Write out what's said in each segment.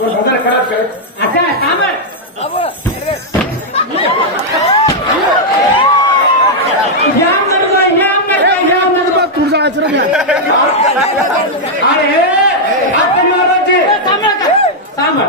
भजन करत काय अच्छा सामर ह्या मरतो तुझा आचरण अरे आपण महाराज सामर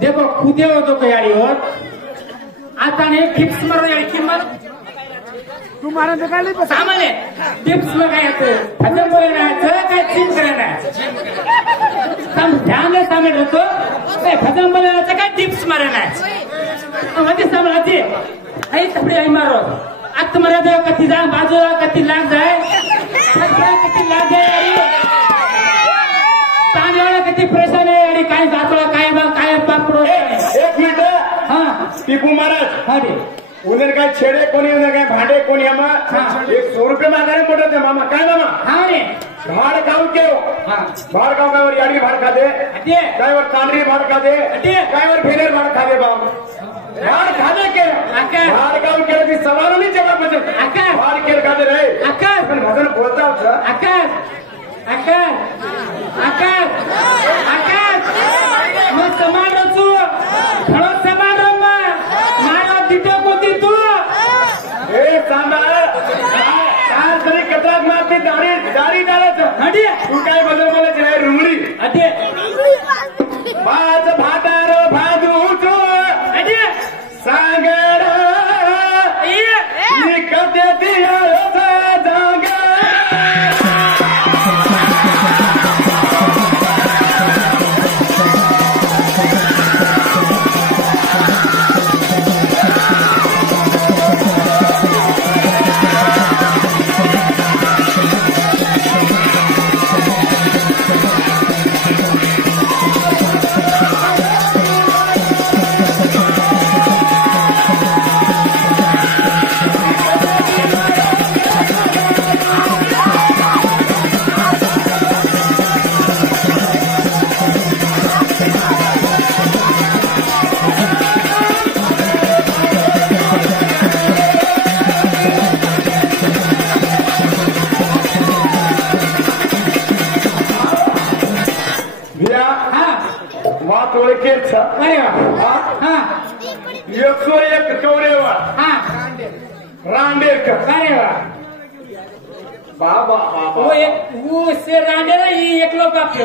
देखो खुदे होतो का याडीवर आता ने टिप्स मारो याडी किंमत तुम्हाला तर काय नाही सामान्य टिप्स लगायचं भजन बोलण्याचं काय चिम करण्याचं सम ध्यान दे सामने होतो काय भजन बोलण्याचं काय टिप्स मारण्याचं म्हणजे समजायचे आई तपडी आई मारो आत मर्यादा कती जा बाजूला कती लाग जाय कती लाग जाय तांदळा किती प्रेशर आहे आणि काय जातोळा काय पापडो एक मिनिट हा टिपू महाराज हा रे उधर काय छेडे कोणी उधर काय भाडे कोणी आम्हा 100 रुपये मागायला मोठं मामा काय मामा हा रे भाड गाव केव भाड गाव काय वर याडी भाड खाते काय वर तांडरी भाड खाते काय वर फेरेर भाड खाते बाब भाड खाते के भाड गाव केलं की सवाल नाही जवाब बचत भाड केलं खाते रे पण भजन बोलता होता आकाश मग समान रचू खळो समान रमा मारा तिथं कोती तू हे सांभाळ काल तरी कत्रात मारते दारी डाळायचं हडी तू काय बदल बोलायची नाही रुंगडी अटे पाच भातार भाजूचो अटे सागर कते दिया जागा रांडेरकर अरे वा बाबा वो से रांडेरा ही एक लोक आपले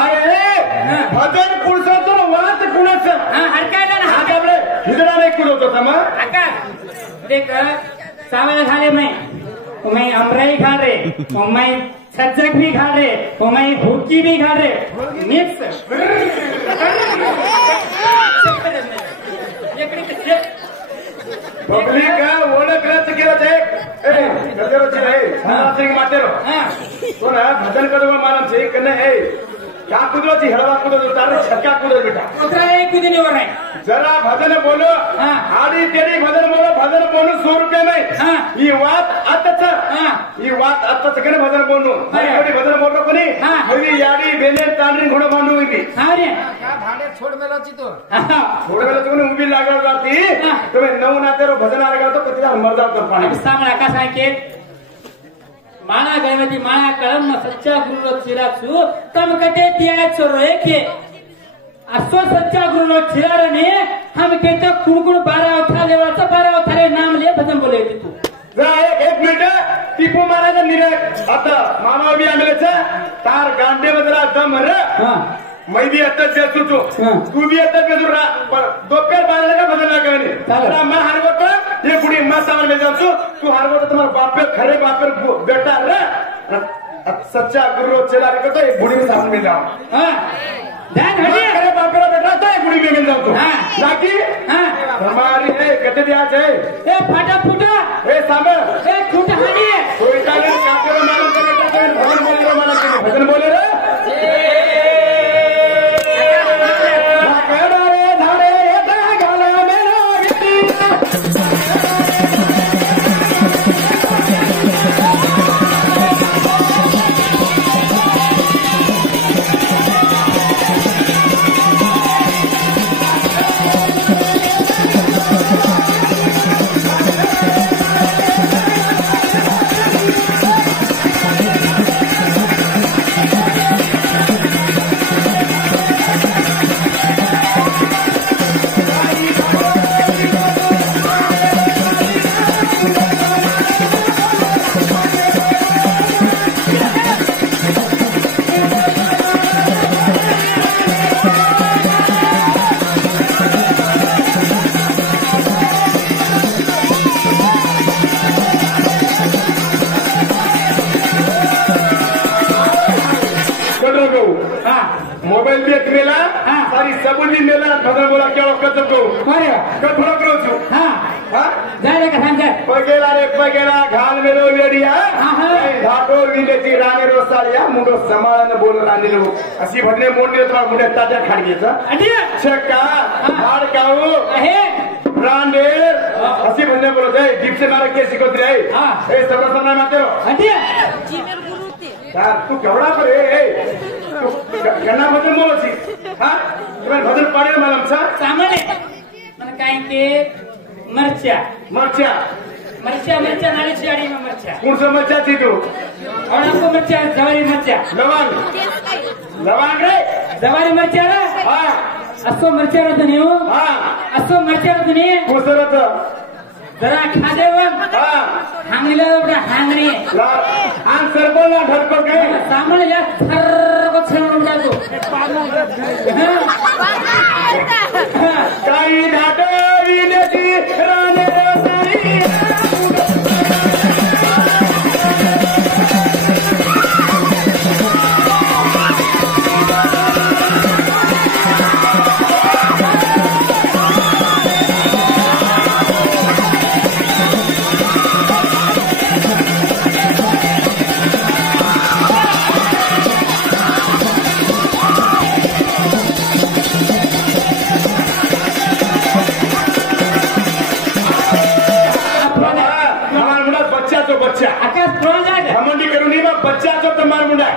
अरे भजन कुणाचं वाद कुणाचं हरकायला ना आज आपले हिजडा नाही कुठं होता मग आकाश देख चावल खाले मैं अमराई खा रहे मैं सज्जक भी खा रहे मैं भूकी भी खा रहे मिक्स पब्लिक ओळखलं केलं गजराची नाही मातेरो तो ना भजन करो मानम से कने ए क्या कुदरती हड़वा कुदर तारे छक्का कुदर बेटा उतरा एक दिन हो रहा है जरा भजन बोलो आड़ी तेरी भजन बोलो 100 रुपये में ये बात आता कने भजन बोलू भजन बोलो कोणी हवी याडी बेने तांडरी घोडा बांधू होगी अरे भाडे छोड मेलाची तो छोड मेला तुम्ही उभी लागल जाती तुम्ही नऊ नातेरो भजन आला तो कधी मर्दा कर पाणी सांग आकाश आहे के माना गणपति माना कलम सच्चा गुरु चिराचु तम कटे त्याचो रोके असो सच्चा गुरु चिरारने हम कहते कुणकुण 12 अवतार लेवाचा 12 अवतारे नाम ले भजन बोले तू जरा एक मिनिट टिपू महाराज निरे आता मामा बी आमलेचा तार गांडे बदला दम र मैं भी अत्ता चलतो तू भी अत्ता बेजू दोपहर 12 का भजन लगाने मैं हारवत ये बुढ़ी मां सामने में जाऊं तू हारवत तुम्हारा बाप खरे बाप बेटा रे सच्चा गुरु चला के तो ये बुढ़ी सामने में जाओ ध्यान हटिए अरे बापरा बेटा तो गुड़ी में मिल जाओ तो हाँ। लाकी हाँ हमारी है कहते दिया है ए फाटा फूटा ए सामे ए छूट हटिए कोई ताले काके मालूम कर बेटा तो भजन बोले रे मालूम के भजन बोले रे मोबाइल भी एक मेला सारी सबून भी मेला भजन बोला क्या कसम को कब फरक करो छू जाए का सांग पगेला रे पगेला घाल मेरो वेडिया घाटो विलेची राणे रोसालिया मुंडो समाळन बोल राणी लो अशी भजने मोंडी तो मुंडे ताजा खाड घ्यायचा अडिया छक्का हाड काऊ हे ब्रांडेर अशी भजने बोलत आहे जिप्से मारे के शिकवत रे ए सबरा सना माते अडिया जीमेर गुरु ते यार तू केवढा पर ए गणा भजन बोलची हा तुम्ही भजन पाडे मला आमचा सामान्य मन काय ते मरच्या मरच्या मरच्या मरच्या नाळीची आडी में मरच्या कोण समस्या थी तू और आपको मरच्या जवारी मरच्या लवांग लवांग रे जवारी मरच्या रे हा असो मरच्या रत न्यू हा असो मरच्या रत नी कुसरत जरा खा देव हा हांगले बडा हांगणी आन सरबोला ढरको काय सामान्य या थर को छेडून जातो काही नाटविलेची राणे रोसाली बच्चा आकाश प्रोजेक्ट घमंडी करू नहीं बच्चा तो तुम्हारा मुंडा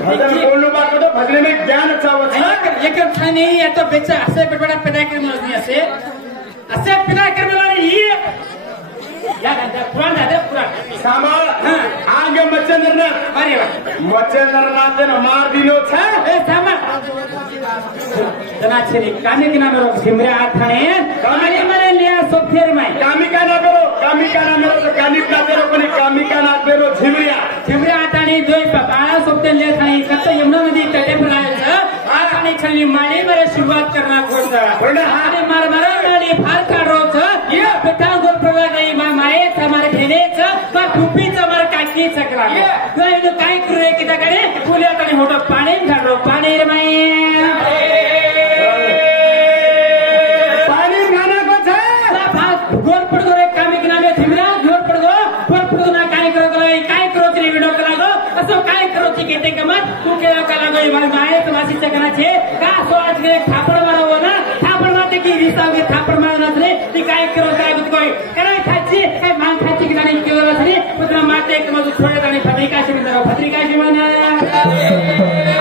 भजन बोलने बात तो भजने में ज्ञान अच्छा होता एक था नहीं या तो बेचा असे बड़ा पैदा करने वाली असे पैदा करने वाली ये या गंदा पुराना है पुराना सामाल आगे मच्छंद्र अरे मच्छंद्र नाते न मार दिनो छे ए सामा जना छेली कामे के नाम रो सिमरे आठाने कामे मरे लिया सोफेर में कामिका ना मेरो तो कानी का मेरो कोनी कामिका ना मेरो झिमरिया आठाने दोय बाळा सोफते ले थाई कत यमुना नदी तटे पर आए छ आठाने छली माली मरे शुरुआत करना कोणता आणि मार माली फार काढो छ ये बेटा गोल प्रवा नाही माये समार घेनेच का टुपीच मार काकी चकरा तो काय करे की तकडे फुल्या तने होतो पाणी घालो पाणी रे माये थापड़ मारो ना थापड़ मारते की रिसा में थापड़ मारना थे ती काय करो काय कुछ कोई करे खाची काय मांग खाची की नाही केलं रे पुत्र मारते एक मग थोडे आणि पत्रिकाशी म्हणा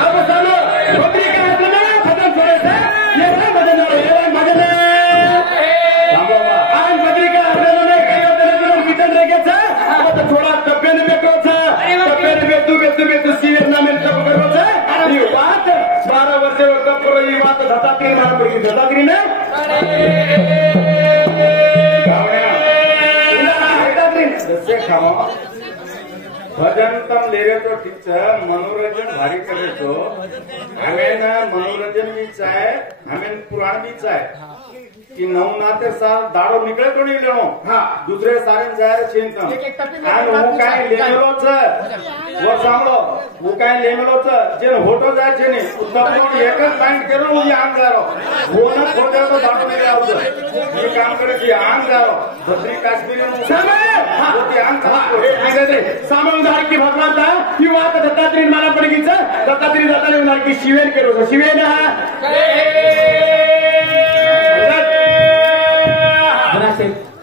अब चलो पत्रिका म्हणा खतम करायचा ये बदल मदन आन पत्रिका आपल्याला काय होतं किती रेगेचा आता थोडा तब्येने बेकोचा तब्येने बेतू सीर नामे तब करोचा ये बात 12 वर्ष तब करो ये बात धतात्री मार पड़ी धतात्री ने भजन तम ले तो ठीक है मनोरंजन भारी करे तो हमें ना मनोरंजन भी चाहे हमें पुराण भी चाहे की 9 ना ते 7 दाडो निकळे तोडी लेणो दुसरे सारे जाय छेन आणि वो काय लेमेलोच वो सांगलो वो काय लेमेलोच जे होटो जाय छेने उत्तम एकच पॉइंट करो वो आंग जारो वो ना छोटे तो दाडो निकळे आवतो ये काम करे की आंग जारो दक्षिण काश्मीर समय वो ते आंग आगे दे सामने उधार की भगवान था की बात दत्तात्री मला पडगी दत्तात्री जाताने उधार की शिवेन करो शिवेन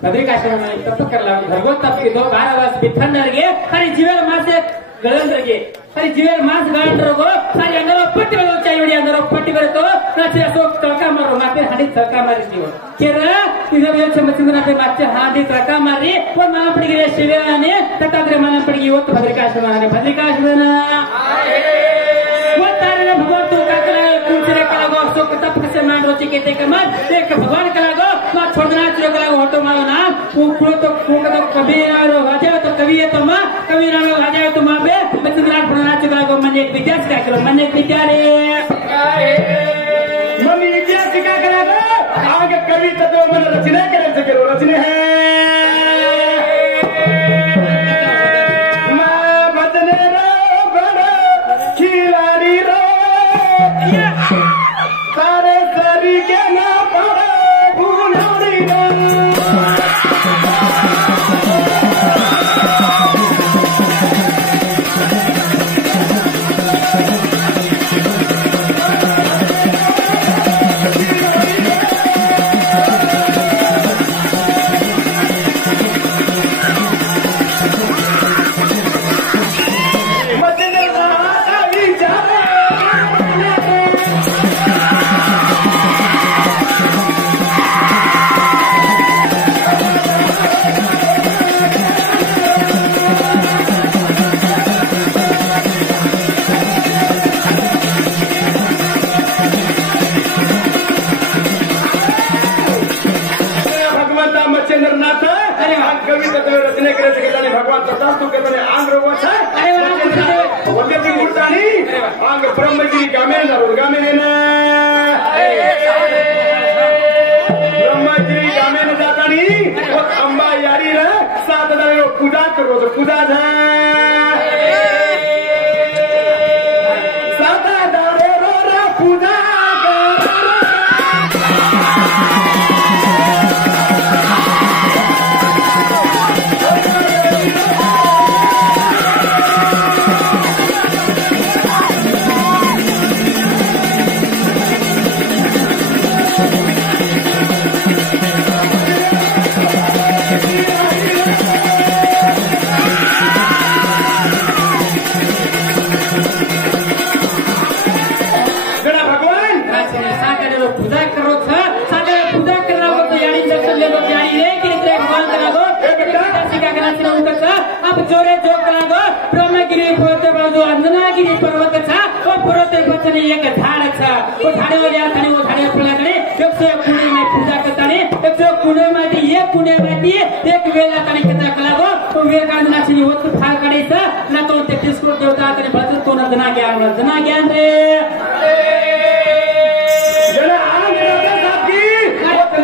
ಬದ್ರಿಕಾಶ್ರಮದಲ್ಲಿ ತಪ್ಪು ಕರಲಾಗಿ ಭಗವಂತ ತಪ್ಪಿದ್ದು 12 ವರ್ಷ ಬಿತ್ತಂದರಿಗೆ ಸರಿ ಜೀವನ ಮಾಸ ಗಳಂದ್ರಿಗೆ ಸರಿ ಜೀವನ ಮಾಸ ಗಳಂದ್ರಿಗೂ ಸರಿ ಅಂಗರ ಪಟ್ಟಿ ಬರೋ ಚಾಯಿಡಿ ಅಂಗರ ಪಟ್ಟಿ ಬರುತ್ತೋ ನಾಚಿ ಅಸೋಕ್ ತಳಕ ಮಾರು ಮತ್ತೆ ಹಂಡಿ ತಳಕ ಮಾರಿಸ್ತೀವಿ ಕೆರ ಇದು ಯೋಚನೆ ಮತ್ತಿಂದ ಮತ್ತೆ ಹಂಡಿ ತಳಕ ಮಾರಿ ಒಂದು ಮನಪಡಿಗೆ ಶಿವನೇ ತತ್ತಾದ್ರೆ ಮನಪಡಿಗೆ ಇವತ್ತು ಭದ್ರಿಕಾಶ್ರಮ ಒಟ್ಟಾರೆ ಭಗವಂತ ಕಾಕಲ ಕೂಚರೆ ಕಲಾಗೋ ಅಸೋಕ್ ತಪ್ಪು ಕಸ ಮಾಡೋ ಚಿಕಿತೆ ಕಮರ್ ಏಕ ಭಗವಾನ್ ಕಲಾಗೋ ಮಾ छोड़ना चुगला ऑटो मारो ना कुकुरो तो कुकुरो कभी ना राजा तो कभी है तो मां कभी ना राजा तो मां बे मचंद्रा छोड़ना चुगला को मन एक विद्या सिखा करो मन एक विद्या रे मन विद्या सिखा करा दो आगे कवि तो मन रचना करे सके रचना है मां बदने रो बड़ा खिलाड़ी रो सारे सरी के ना पड़ा ब्रह्मगिरी गामेन जातानी अंबा यारी रे 7 पूजा करो तो पूजा था 7 दारे रो रे पूजा ब्रह्मगिरी पर्वत बाजू अंजनागिरी पर्वत था वो पर्वत बचने एक झाड़ था वो झाड़े वाले आने वो झाड़े फुलाने 101 पुणे में पूजा करताने 101 पुणे में ये पुणे में एक वेला तने कथा कलागो तो विवेकानंद नाची होत फाळ काढायचा ना तो ते डिस्को देवता तने भजन तो जना ज्ञान रे जरा आनंद देवता साथी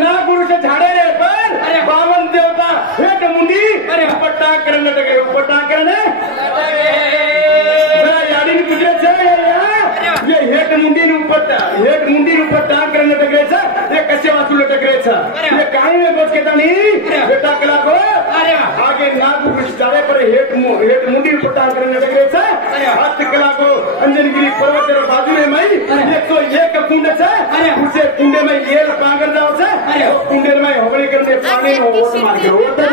ना गुरु से झाड़े रे पर बावन देवता एक मुंडी अरे पट्टा करने लगे पट्टा करने ये हेट मुंडी उपट्टा करने टकरायचा हे कसे वाचूला टकरायचा हे काय नाही बस केता नी बेटा कला को आगे नागू कृष्ण जावे पर हेट मुंडी उपट्टा करने टकरायचा हाथ कला को अंजनगिरी पर्वत रे बाजू में मई 101 कुंड छे उसे कुंडे में येल पांगर जाव छे कुंडे में होगळी करने पाणी नो ओट मार के ओट दे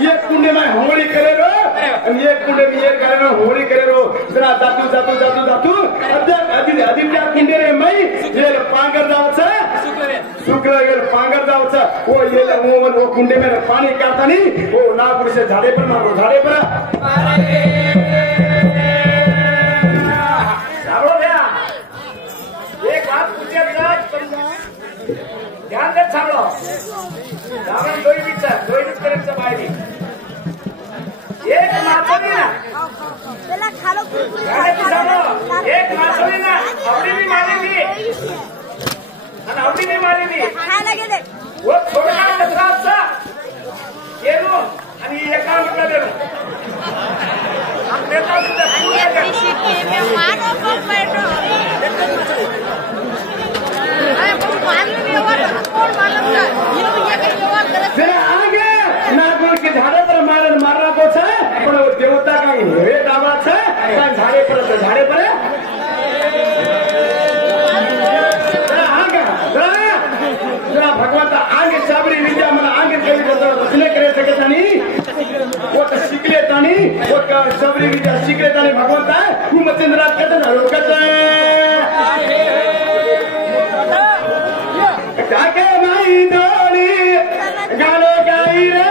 ये कुंडे में होली करे रो ये कुंडे में ये करे रो होली करे रो जरा जातू आदित्य कुंडे रे मई ये पांगर जावच शुक्र ये पांगर जावच वो ये वो कुंडे में पानी काढता नी वो नागपुर से झाडे पर मारो झाडे पर सारो भैया एक बात पूछे ध्यान दे सारो आपण दोई करायचं पाहिजे एक मात्र ना त्याला खालो एक मासोळी ना आवडीने मारली आणि आवडीने मारली वो छोटा कचरा गेलो आणि एका मिनिटात गेलो आगे नागोल के झाड़े पर मारना को छे पण देवता का हे दावा छे का झाड़े पर जरा भगवंत आगे चाबरी विद्या मला आगे केली रचने करे सकत नाही वो शिकले तानी वो चाबरी विद्या शिकले तानी भगवंत तू मचंद्रात कदन रोकत काके नाही दोडी गालो गाई रे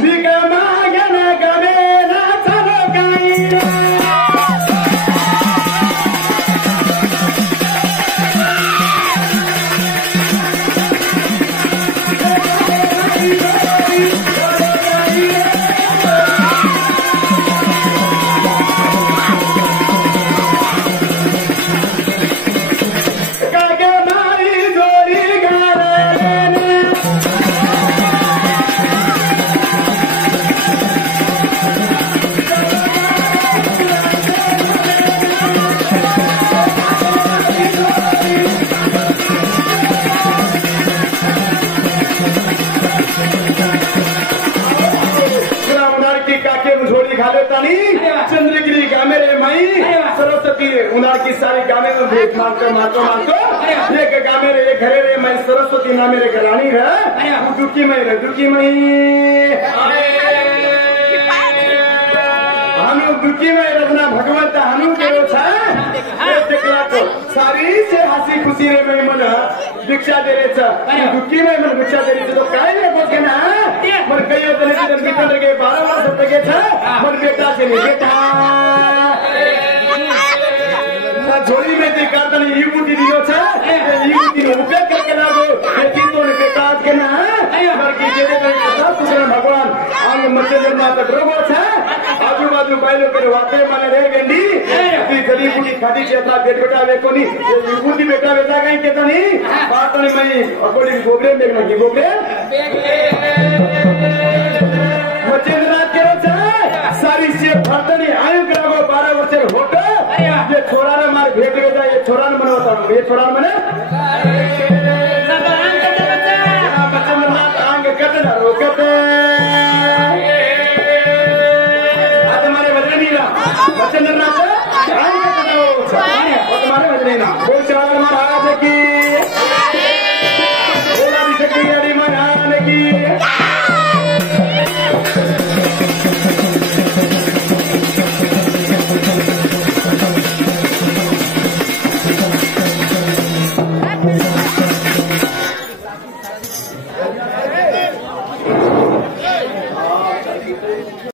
बिका मागन गमे ना चलो गाई रे चंद्रगिरी गामे रे माई सरस्वती उनार की सारी गामे में भेद मारते एक गामे रे एक घरे रे माई सरस्वती नामे रे घरानी है दुखी मई हनु दुखी मई रचना भगवंत हनु करो छा सारी से हसी खुशी रे मई मन भिक्षा दे रे दुखी मई मन भिक्षा दे रे तो काय रे बोके ना पर कईयो तने भीतर के 12 वर्ष तक के छा मन बेटा से नहीं बेटा झोली में दी कातनी ई बुटी दियो छा ई बुटी उपयोग करके लागो ये तीनों ने बेटा के ना बाकी जेरे में सब भगवान आंग मचेंद्र माता रोगो छा आजू बाजू बाइलो के वाते माने रे गंडी ती जली बुटी खादी चेता बेटा वे कोनी ये बुटी बेटा बेटा कहीं केता नहीं बात नहीं मई अकोडी गोबरे में लगी गोबरे मचेंद्रनाथ के रोचा सारी से भरतनी आयु करागो 12 वर्ष होट ये छोरा ने मार भेट गया ये छोरा ने मनवता ये छोरा ने मने